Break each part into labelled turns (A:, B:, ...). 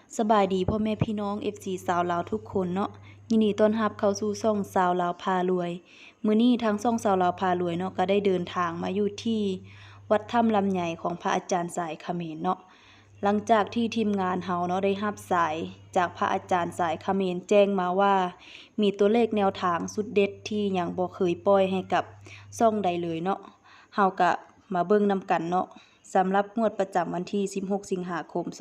A: สบายดีพ่อแม่พี่น้อง FC สาวลาวทุกคนเนาะยินดีต้อนรับเข้าสู่ช่องสาวลาวพารวยมื้อนี้ทางช่องสาวลาวพารวยเนาะก็ได้เดินทางมาอยู่ที่วัดถ้ำลำใหญ่ของพระอาจารย์สายเขมรเนาะหลังจากที่ทีมงานเฮาเนาะได้รับสายจากพระอาจารย์สายเขมรแจ้งมาว่ามีตัวเลขแนวทางสุดเด็ดที่ยังบ่เคยปล่อยให้กับช่องใดเลยเนาะเฮาก็มาเบิ่งนำกันเนาะสำหรับงวดประจำวันที่16สิงหาคม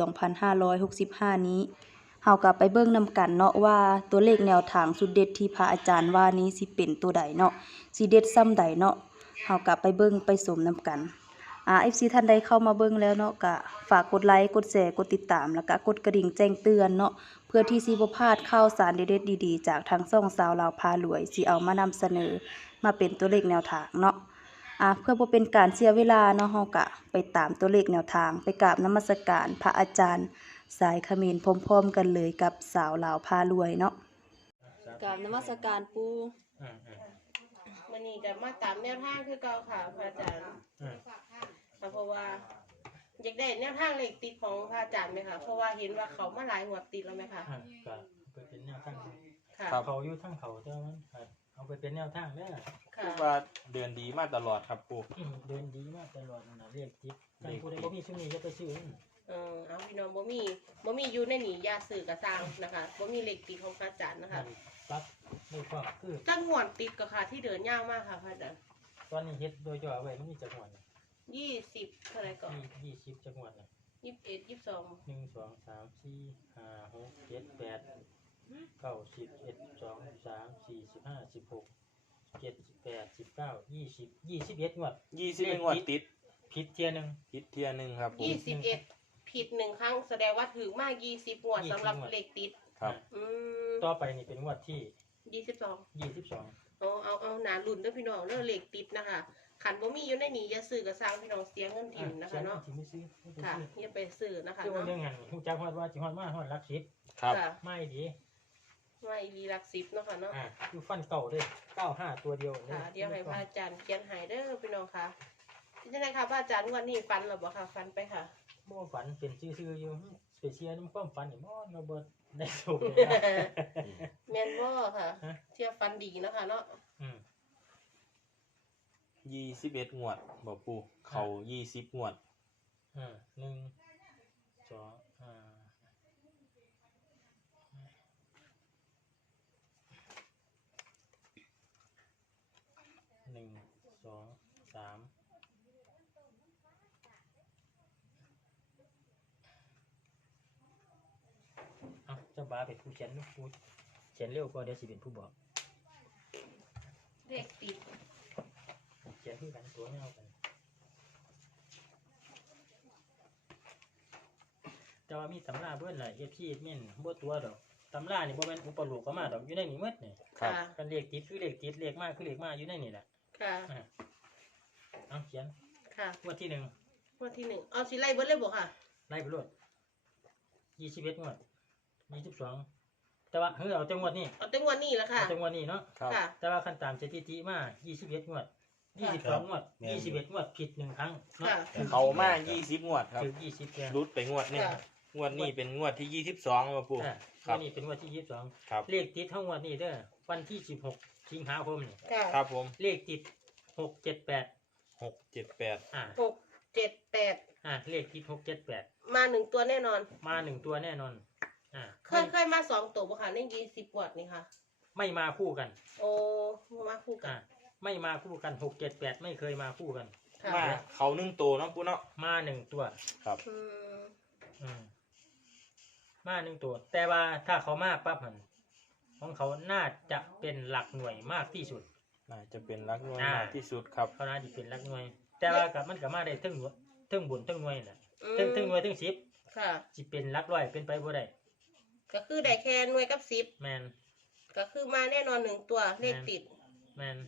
A: 2565นี้เฮาก็ไปเบิ่งนำกันเนาะว่าตัวเลขแนวทางสุดเด็ดที่พระอาจารย์ว่านี้สิเป็นตัวใดเนาะสิเด็ดส่ำใดเนาะเฮาก็ไปเบิ่งไปชมนำกันFC ท่านใดเข้ามาเบิ่งแล้วเนาะก็ฝากกดไลค์กดแชร์กดติดตามแล้วก็กดกระดิ่งแจ้งเตือนเนาะเพื่อที่สิบ่พลาดข่าวสารเด็ดๆดีๆจากทางช่องสาวลาวพารวยสิเอามานำเสนอมาเป็นตัวเลขแนวทางเนาะเพื่อบ่เป็นการเสียเวลาเนาะเฮาก็ไปตามตัวเลขแนวทางไปกราบนมัสการพระอาจารย์สายเขมรพร้อมๆกันเลยกับสาวลาวพารวยเนาะกราบนมัสการปู่
B: วันนี้จะมาตามแนวทางคือเก่าค่ะพระอาจารย์เพราะว่าอยากได้แนวทางเลขติดของพระอาจารย์ไหมคะเพราะว่าเห็นว่าเขามาหลายหัวดติดแล้วไหมคะ
C: ก็ไปเป็นแนวทาง
B: ค่ะ
C: เขาอยู่ทั้งเขาเท่านั้นเอาไปเป็นแนวทางได้
B: ค่ะ
D: ว่าเดินดีมากตลอดครับปู่
C: เดินดีมากตลอดนะเรียกทิพย์ใครผู้ใดบ่มีช่วงนี้ก็ไปซื้อ
B: เอาพี่น้องบ่มีอยู่ในหนียาสื่อกระซังนะคะบ่มีเลขติดของพระอาจารย์นะคะ
C: ปั๊บไม่พอคือ
B: จังหวัดติดก็ค่ะที่เดินยากมากค่ะพระอาจารย์
C: ตอนนี้เฮ็ดโดยจ่อไว้มันมีจังหวัด
B: 20เท่าไหร่ก่อน
C: 20จังหวัดนะ
B: 21 22
C: 1 2 3 4 5 6 7 8 9 10 11 12 13 14 15 16 17 18 19 20 21งวด
D: 21งวดติด
C: ผิดเที่ยนึง
D: ครับผม
B: 21ผิด1ครั้งแสดงว่าถึงมาก20งวดสำหรับเลขติด
D: ครับ
C: ต่อไปนี่เป็นงวดที่
B: 22เอาหนาลุ่นด้วยพี่น้องเรื่องเลขติดนะคะขันบ่มีอยู่ในนี้อย่าซื้อกระซังพี่น้องเสียเงินถิ่นนะคะเนาะค่ะอย่าไปซื้อนะคะ
C: เนาะเรื่องงานฮู้จักว่าสิฮอดมาฮอดหลัก10
D: ครับ
C: ไม่ดี
B: หลัก10เนาะค่ะเนาะ
C: อยู่ฟันเก่าเด้95ตัวเดียว
B: ค่ะเดี๋ยวให้พระอาจารย์เขียนให้เด้อพี่น้องค่ะจังได๋ค่ะพระอาจารย์วันนี้ฝันหรือบ่ค่ะฝันไปค่ะ
C: บ่ฝันเป็นซื่อๆอยู่ไปเชียร์นำความฝันนี่บ่บ่ได้โชค
B: แม่นบ่ค่ะเที่ยวฝันดีเนาะค่ะเนาะ
D: 21งวดบ่ปู่เขา20งวด
C: 1 2 1 2 3เจ้าบ้าเป็นผู้เขียนผู้เขียนเร็วกว่าเดี๋ยวสิเป็นผู้บอก
B: เลขติด
C: เขียนคือกันตัวเงากันแต่ว่ามีตำราเบิ้ลแหละพี่เม่นบ่ตัวดอกตำรานี่บ่แม่นอุปโลกก็มาดอกอยู่ในนี้หมดนี่
B: ค่ะ
C: กันเลขติดคือเลขติดเลขมากคือเลขมากอยู่ในนี่แหละ
B: ค่ะ
C: เขียน
B: ค่ะ
C: งวดที่1
B: เอาสิไล่เบิดเลยบ่ค่ะ
C: ไล่ไปโลด21งวด22แต่ว่าเอาจังหวัดนี้
B: เอาจังหวัดนี้ล่ะค่ะ
C: จังหวัดนี้เนาะ
B: ค่ะ
C: แต่ว่าคันตามสถิติมา21งวด22งวด21งวดผิด1ครั้งเนาะ
D: เขามา20งวดครับ
C: ถึง20
D: รุดไปงวดนึงงวดนี้เป็นงวดที่22ครับปู่
C: ครับนี่เป็นงวดที่22
D: ครับ
C: เลขติดทั้งงวดนี้เด้อวันที่16สิงหาคมนี่
D: ครับผม
C: เลขติด678
B: 678
C: เลขติด678
B: มา1ตัวแน่นอน
C: มา1ตัวแน่นอน
B: เคยมา2ตัวบ่ค่ะใน20งวดนี่ค่ะ
C: ไม่มาคู่กัน
B: โอ้มาคู่กัน
C: ไม่มาคู่กัน678ไม่เคยมาคู่กัน
D: มาเขา1ตัวเนาะปู่เนาะ
C: มา1ตัว
D: ครับ
C: มา1ตัวแต่ว่าถ้าเขามาปั๊บหั่นของเขาน่าจะเป็นหลักหน่วยมากที่สุด
D: น่าจะเป็นหลักหน่วยมากที่สุดครับ
C: เขาน่าจะเป็นหลักหน่วยแต่ว่ากับมันก็มาได้ทั้งบุญทั้งหน่วยน่ะทั้งหน่วยทั้ง10
B: ค่ะ
C: สิเป็นหลักร้อยเป็นไปบ่ได้
B: ก็คือได้แค่หน่วยกับ10
C: แม่น
B: ก็คือมาแน่นอน1ตัวเลขติด
C: แม่น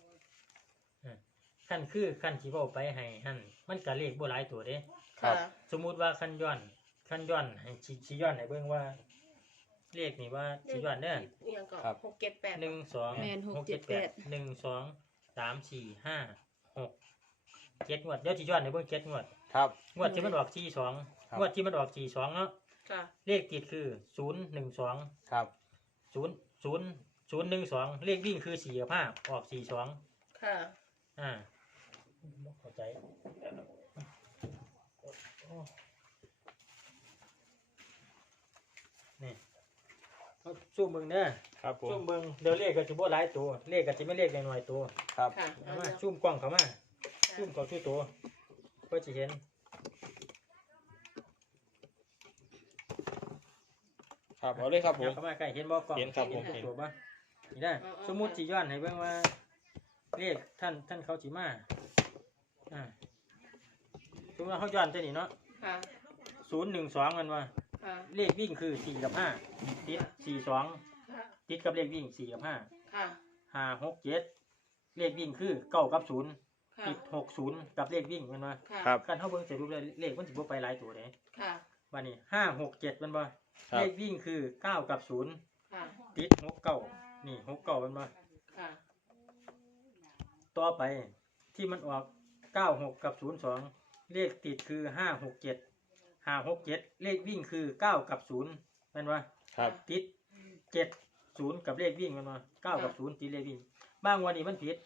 C: ขั้นที่เว้าไปให้หั่นมันก็เลขบ่หลายตัวเด้
D: ครับ
C: สมมุติว่าขั้นย้อนให้ชี้ย้อนให้เบิ่งว่าเลขนี่ว่าชี้ย้อนเด้อ
B: ครับ678
C: 1 2 678 1 2 3 4 5 6 7งวดเดี๋ยวชี้ย้อนให้เบิ่ง7งวด
D: ครับ
C: งวดที่มันออก42งวดที่มันออก42เนาะ
B: ค่ะ
C: เลขติดคือ012
D: ครับ
C: 012เลขวิ่งคือ4กับ5ออก42
B: ค่ะ
C: บ่เข้าใจนี่เขาซูมเบิ่งเด้อ
D: ครับผม
C: ซูมเบิ่งเดี๋ยวเลขก็สิบ่หลายตัวเลขก็สิไม่เลขน้อยๆตัว
D: ครับ
B: ค่ะ
C: เอามาซูมกล้องเข้ามาซูมเข้าสู่ตัวเพื่อสิเห็น
D: ครับเอาเลยครับผม
C: เข้ามาใกล้เห็นบ่กล้อง
D: เห็นครับผม
C: เห็น
D: เห็น
C: ตัวบ่นี่ได้สมมุติสิย้อนให้เบิ่งว่าเลขท่านเขาสิมาสมมุติว่าเขาย้อนตัวนี้เนาะ
B: ค่ะ
C: 012มันว่า
B: ค่ะ
C: เลขวิ่งคือ4กับ5ติด42
B: ค่ะ
C: ติดกับเลขวิ่ง4กับ5
B: ค่ะ
C: 5 6 7เลขวิ่งคือ9กับ0
B: ค่ะ
C: ติด60กับเลขวิ่งมันว่า
B: ค่ะ
D: ครับ
C: คันเฮาเบิ่งสรุปเลยเลขมันสิบ่ไปหลายตัวเด้
B: ค่ะ
C: บัดนี้5 6 7มันบ่
D: ครับ
C: เลขวิ่งคือ9กับ0
B: ค่ะ
C: ติด69นี่69มันบ่
B: ค่ะ
C: ต่อไปที่มันออก96กับ02เลขติดคือ567เลขวิ่งคือ9กับ0แม่นบ่
D: ครับ
C: ติด70กับเลขวิ่งแม่นบ่9กับ0ติดเลขวิ่งบางวันนี้มันผิด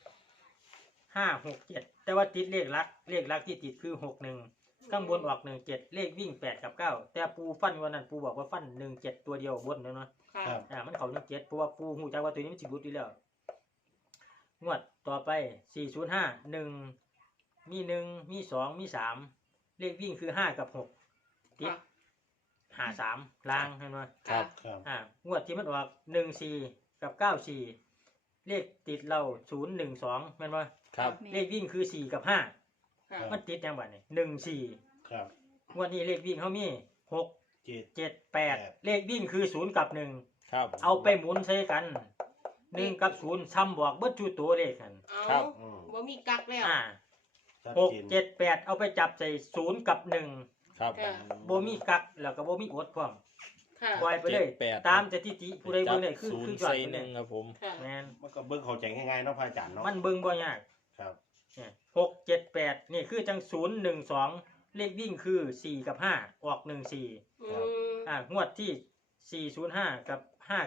C: 567แต่ว่าติดเลขหลักที่ติดคือ61ข้างบนออก17เลขวิ่ง8กับ9แต่ปูฟันวันนั้นปูบอกว่าฟัน17ตัวเดียวบนแม่นบ่
B: ค่ะ
C: มันเข้า17เพราะว่าปูฮู้จักว่าตัวนี้มันสิหลุดอยู่แล้วงวดต่อไป405 1มี1มี2มี3เลขวิ่งคือ5กับ6ติด53ล่างเห็นบ่
D: ครับ
E: ครับ
C: งวดที่มันออก14กับ94เลขติดเรา012แม่นบ่
D: ครับ
C: เลขวิ่งคือ4กับ5
B: ค่ะ
C: มันติดจังบัดนี่14
E: ครับ
C: งวดนี้เลขวิ่งเฮามี6
E: เจ็ด
C: 7 8เลขวิ่งคือ0กับ1
D: ครับ
C: เอาไปหมุนใส่กัน1กับ0ซ้ำบอกเบิดทุกตัวเลขกัน
B: เอา
D: ครับ
E: อืม
B: บ่มีกักแล้ว
E: ชัด
C: หก
E: เจน
C: เจ็ดแปดเอาไปจับใส่0กับ1
D: ครับ
B: ค่ะ
C: บ่มีกักแล้วก็บ่มีอดพร้อม
B: ค่ะ
C: ปล่อยไปเลย
D: 7 8
C: ตามสถิติผู้ใดเบิ่งได้คือ
D: ศูน
C: คือ
D: ย์
C: ยอด
D: ใส่
C: ไป
D: ห
C: เล
D: นึ่
C: ย
D: งครับผม
B: ค่ะ
C: แม่น
E: มันก็เบิ่งเข้าใจง่ายๆเนาะพระอาจารย์เนาะ
C: มันเบิ่งบ่ยาก
E: ครับ
C: เนี่ย6 7 8นี่คือจัง012เลขวิ่งคือ4กับ5ออก14
B: อืม
C: งวดที่405กับ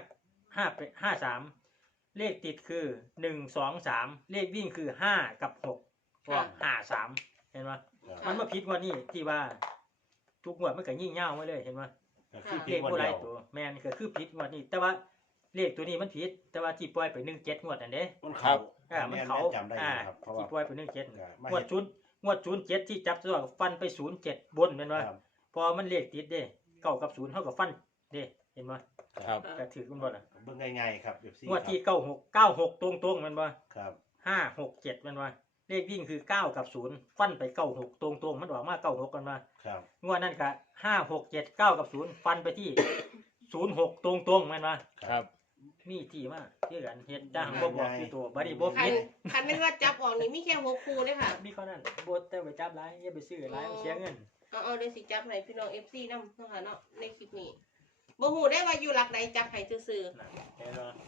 C: 53เลขติดคือ123เลขวิ่งคือ5กับ6ออก53เห็นบ่
E: ครับ
C: มันมาผิดงวดนี้ที่ว่าทุกงวดมันก็ยิ่งยาวมาเลยเห็นบ่
E: ก็คือ
C: เล
E: เพีย
C: ข
E: งวัน
C: บ่ห
E: เดี
C: ลาย
E: ยว
C: ตัวแม่นก็คือผิดงวดนี้แต่ว่าเลขตัวนี้มันผิดแต่ว่าที่ปล่อยไป17งวดนั่นเด้
E: มัน
D: ครั
E: เขา
D: บ
C: มันเขา
E: แจำได้อยู่ครับเพราะว่า
C: ที่ปล่อยไป17
E: มา
C: งวด
E: เห็น
C: งวด07ที่จับตัวฟันไป07บนแม่นบ่
E: ครับ
C: พอมันเลขติดเด้9กับ0เท่ากับฟันเด้เห็นบ่
D: ครับ
C: ก็ถือกันบ่ล่ะ
E: เบิ่งง่ายๆครับ FC
C: งวดที่96ตรงๆแม่นบ่
E: ครับ
C: 567แม่นบ่เลขวิ่งคือ9กับ0ฟันไป96ตรงๆมันออกมา96กันมา
E: ครับ
C: งวดนั้นก็567 9กับ0ฟันไปที่06ตรงๆแม่นบ่
D: ครับ
C: มีที่มาคือกันเฮ็ดดังบ่บอกคือตัวบัดนี้บ่
B: คั
C: ผิ
B: น
C: ด
B: คันไม่ว่าจับออกนี่มีแค่6คู่เด้อค่ะ
C: มีเท่านั้นบ่แต่ไปจับหลายอย่าไปซื้อหลายมันเสียเงิน
B: เอาเดี๋ยวสิจับให้พี่น้อง FC นำเนาะค่ะเนาะในคลิปนี้บ่ฮู้ได้ว่าอยู่หลักใดจับให้ซื่อ
C: นั่นเห็นบ่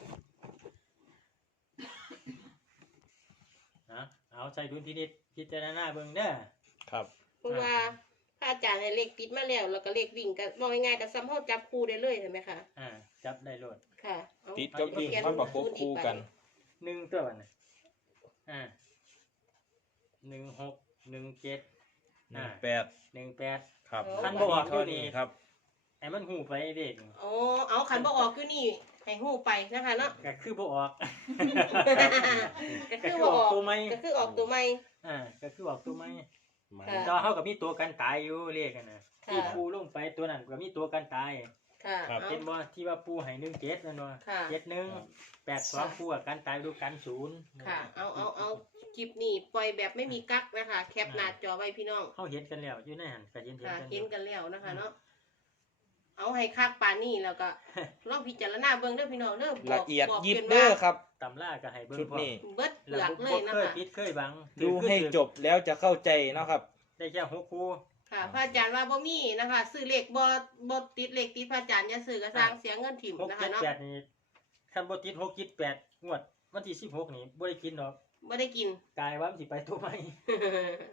C: เอาใส่ดุลพินิจพิจารณาเบิ่งเด้อ
D: ครับ
B: ๆเพราะว่าพระอาจารย์ให้เลขติดมาแล้วแล้วก็เลขวิ่งก็บอกง่ายๆก็ซ้ำเฮาจับคู่ได้เลยเห็นไหมคะ
C: จับได้โลด
B: ค่ะเอา
D: ติดกับวิ่งมันประกบคู่กัน
C: 1ตัวบัดนี้16 17
D: 8
C: 18
D: ครับ
C: คันบ่ออกอยู่
D: เท่า
C: นี่
D: นี้ครับ
C: ให้มันหูไปเด็ก
B: โอ้เอาขันบ่ออกคือนี่ให้ฮู้ไปนะคะเนาะ
C: ก็คือบ่ออก
B: ก็คือบ่ออก
C: ตัวใหม่
B: ก็คือออกตัวใหม่
C: ก็คือออกตัวใหม่
E: มา
B: ค่ะ
C: แต่ว่าเฮาก็มีตัวกันตายอยู่เลขกันน่ะ
B: ค่ะ
C: ที่ปูลงไปตัวนั้นก็มีตัวกันตาย
B: ค่ะ
D: ครับ
B: เอา
C: เห็นบ่ที่ว่าปูให้17นั่นว่า
B: ค่ะ
C: 71 82ปูกับกันตายดูกัน0
B: ค่ะ เอาคลิปนี้ปล่อยแบบไม่มีกั๊กนะคะ แคปหน้าจอไว้พี่น้อง
C: เฮาเห็นกันแล้วอยู่ในหันก็เห็น
B: ค่ะ
C: กันอ
B: เห็น
C: ยู่
B: กันแล้วนะคะเนาะ เอาให้คักปานนี้แล้วก็ ลองพิจารณาเบิ่งเด้อพี่น้องเด้อ
D: ละเอียด
B: บอก
D: ยิบ
B: เป็น
D: เด้อ
B: ว่า
D: ครับ
C: ตำราก็ให้เบิ่ง
D: ชุด
C: พร้อม
D: นี้
B: เบิดเปลื
C: แล้
B: อ
C: ว
B: ก
C: บ่
B: เลยนะ
C: เคย
B: คะ
C: ผิดเคยบัง
D: ดูให้จบแล้วจะเข้าใจเนาะครับ
C: ได้แค่6คู่
B: ค่ะพระอาจารย์ว่าบ่มีนะคะ ซื้อเลขบ่ติดเลขติดพระอาจารย์อย่าซื้อก็สร้างเสียเงินถิ่ม
C: 6
B: นะคะเนาะ
C: 7 8นี่คันบ่ติด6 7 8งวดวันที่16นี่บ่ได้กินดอก
B: บ่ได้กิน
C: กายว่ามันสิไปตัวใหม่
B: เอา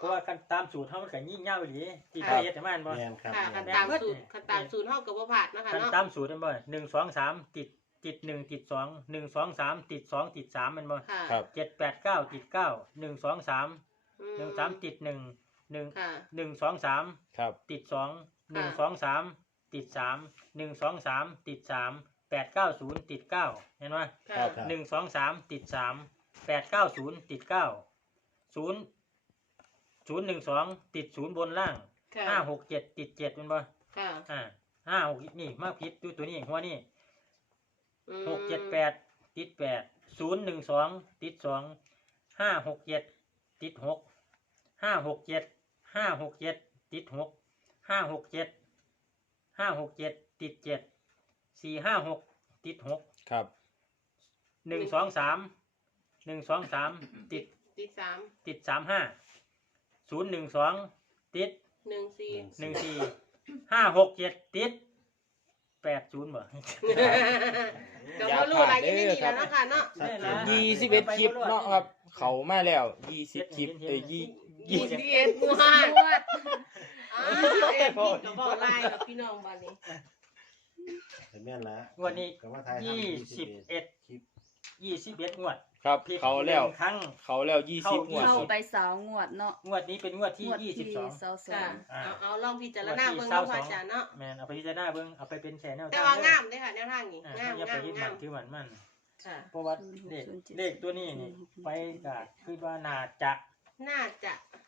C: ราะว่ากันตามสูตรเฮามันก็ยิ่งยาวอีหลีที่
B: ครั
C: ไป
B: บ
C: เฮ็ดให้มันบ่
E: แม่นครับ
B: ค่ะ
E: แม่
B: คัน
E: น
B: ตามสูตรเฮาก็บ่พลาดนะคะ
C: คัน
B: เนาะ
C: ตามสูตรมันบ่1 2 3ติด1ติด2 1 2 3ติด2ติด3มันบ่
B: ค่ะ
F: ครับ
C: 7 8 9ติด9 1 2 3 1 3ติด1 1
B: ค่ะ
C: 1 2 3
F: ครับ
C: ติด2 1 2 3ติด3 1 2 3ติด3 8 9 0ติด9เห็นบ่
B: ค่ะ
F: ครับ
C: 1 2 3ติด3 8 9 0ติด9 0 0 1 2ติด0บนล่าง
B: ค่ะ
C: 5 6 7ติด7มันบ่
B: ค่ะ
C: 5 6นี่มาผิดดูตัวนี้หัวนี่
B: อืม
C: 6 7 8ติด8 0 1 2ติด2 5 6 7ติด6 5 6 7 5 6 7ติด6 5 6 7 5 6 7ติด7 4 5 6ติด6
F: ครับ
C: 1 2 3 1 2 3ติด
B: ติดสาม
C: ติด3 5 0 1 2ติด
B: 1 4
C: 1 4 5 6 7ติด8 0บ่
B: ก็บ่รู้อะไรยังนี่แล้วเนาะค่ะเนาะ
F: 21 คลิปเนาะครับ เขามาแล้ว20 คลิป
B: ยี่สิบเอ็ดงวดก็บอกไล่กับพี่น้องบ้านนี้
E: แม่นละ
C: งวดนี้
E: ก็ว่าทายทำ
C: 21
E: คลิป
C: 21งวด
F: ครับ
C: ผิด
F: เขาแล้ว
C: 1ครั้ง
F: เขาแล้ว
C: เข้า
F: 20 งวด
A: เข้าไปสาวงวดเนาะ
C: งวดนี้เป็นงวดที่
A: งวดที่
C: 22
A: เสาสอ
B: ค่ะ
A: ง
B: เอาลองพิจารณาเบิ่งเนาะอาจารย์เนาะ
C: แม่นเอาไปพิจารณาเบิ่งเอาไปเป็นแชนแนล
B: แต่ว่างามเด้อค่ะแนวทางนี้งาม
C: อย่าไป
B: งาม
C: ยึด
B: งา
C: มั่
B: ม
C: นถือมัน
B: ค่ะ
C: เพราะว่าเลขตัวนี้นี่ไปก็คือว่าน่าจะ
B: น่าจะ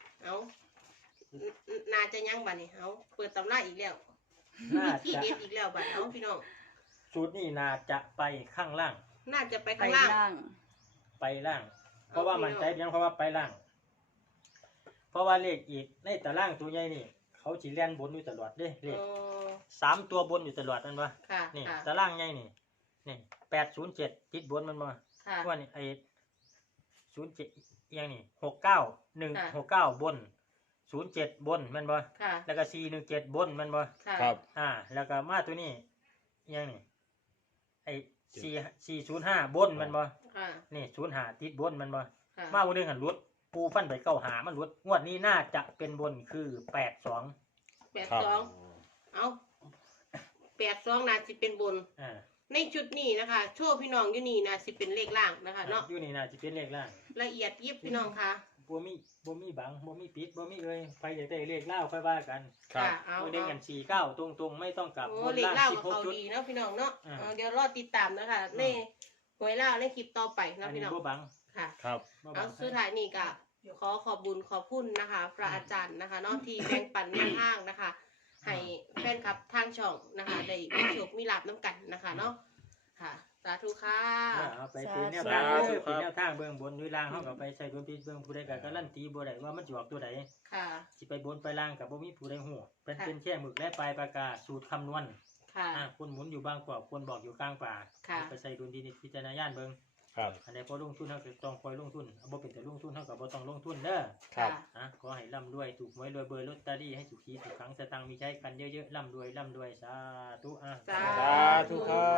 B: น่าจะยังบัดนี้เอาเปิดตำราอีกแล้ว
C: น่า
B: ที่
C: จะ
B: เด็ดอีกแล้วบัดเอาพี่น้อง
C: สูตรนี้น่าจะไปข้างล่าง
B: น่าจะไป
A: ไป
B: ข้างล่าง
A: ล่าง
C: ไปล่าง เพราะว่ามันใจเพียงเพราะว่าไปล่าง เพราะว่าเลขอีกในตารางตัวใหญ่นี่ เขาสิแล่นบนอยู่ตลอดเด้เลข 3 ตัวบนอยู่ตลอดนั่นบ่
B: ค่ะ
C: นี่
B: ค่ะ
C: ตารางใหญ่นี่807ติดบนมันบ่
B: ค่ะ
C: ว่านี่ไอ้07อีหยังนี่69 บน07บนแม่นบ่
B: ค่ะ
C: แล้วก็417บนแม่นบ่
B: ค่ะ
F: ครับ
C: แล้วก็มาตัวนี้อีหยังนี่ไอ้405บนแม่นบ่
B: ค่ะ
C: นี่05ติดบนแม่นบ่
B: ค่ะ
C: มาวันนึงหันรุดปูฟันไป95มันรุดงวดนี้น่าจะเป็นบนคือ82
B: 82เอา82น่าสิเป็นบน ในชุดนี้นะคะ โชว์พี่น้องอยู่นี่นะสิเป็นเลขล่างนะคะเนาะ
C: อยู่นี่น่าจะเป็นเลขล่าง
B: ละเอียดยิบพี่น้องค่ะ
C: บ่มีบังบ่มีปิดบ่มีเลยใครอยากได้เลขเล่าค่อยว่ากัน
F: ครับ
B: ค่ะเอา
C: มื้อนี้กัน49ตรงๆไม่ต้องกลับ
B: โอ้
C: บน
B: เลข
C: ล่าง
B: เล่ากับเขา
C: 16ชุด
B: ดีเนาะพี่น้องเนาะ
C: อ่า
B: เดี๋ยวรอติดตามนะคะในหวยเล่าในคลิปต่อไป
C: อั
B: เนาะ
C: น
B: พี่
C: นี้
B: น้อง
C: บ่บัง
B: ค่ะ
F: ครับ
C: บ่
B: เอา
C: บัง
B: สุดท้ายนี่ก็ขอขอบบุญขอบคุณนะคะ พระอาจารย์นะคะเนาะที่แบ่งปันแนวทางนะคะ ให้แฟนคลับทางช่องนะคะได้มีโชคมีลาภน้ำกันนะคะเนาะค่ะ สาธุค่ะ
C: เอาไปเป็นแนวทาง
F: สาธุ
C: เป็น
F: ครับ
C: แนวทางเบื้องบนด้วยล่างเฮาก็ไปใช้ดุลพินิจเบื้องผู้ใดก็การันตีบ่ได้ว่ามันสิออกตัวใด
B: ค่ะ
C: สิไปบนไปล่างก็บ่มีผู้ใดฮู้เป็น
B: ค่ะ
C: เป็นแค่หมึกและปลายปากกาสูตรคำนวณ
B: ค่ะ
C: คนหมุนอยู่บางกอกคนบอกอยู่กลางป่า
B: ค่ะ
C: ไปใส่ดุลพินิจพิจารณาญาณเบิ่ง
F: ครับ
C: อันใดพอลงทุนเฮาก็ต้องคอยลงทุนบ่เป็นแต่ลงทุนเฮาก็บ่ต้องลงทุนเด้อ
F: ครับ
C: ขอให้ร่ำรวยถูกหวยรวยเบอร์ลอตเตอรี่ให้สุขีสุขขังสตังค์มีใช้กันเยอะๆร่ำรวยสาธุ
B: สา
F: ธุครับ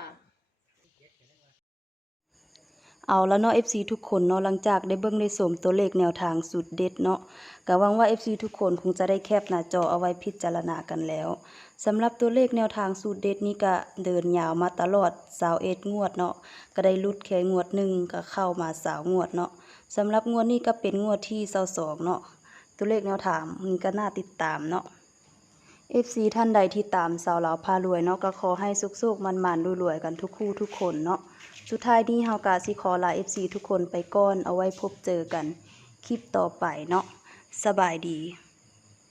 A: เอาแล้วเนาะ FC ทุกคนเนาะหลังจากได้เบิ่งได้สมตัวเลขแนวทางสุดเด็ดเนาะก็หวังว่า FC ทุกคนคงจะได้แคปหน้าจอเอาไว้พิจารณากันแล้วสำหรับตัวเลขแนวทางสูตรเด็ดนี้ก็เดินยาวมาตลอด21งวดเนาะก็ได้หลุดแค่งวดหนึงก็เข้ามา20งวดเนาะสำหรับงวดนี้ก็เป็นงวดที่22เนาะตัวเลขแนวทางมันก็น่าติดตามเนาะ FC ท่านใดที่ตามสาวลาวพารวยเนาะก็ขอให้สุกๆมันๆรวยๆกันทุกคู่ทุกคนเนาะสุดท้ายนี้เฮากะสิขอลา FC ทุกคนไปก่อนเอาไว้พบเจอกันคลิปต่อไปเนาะสบายดี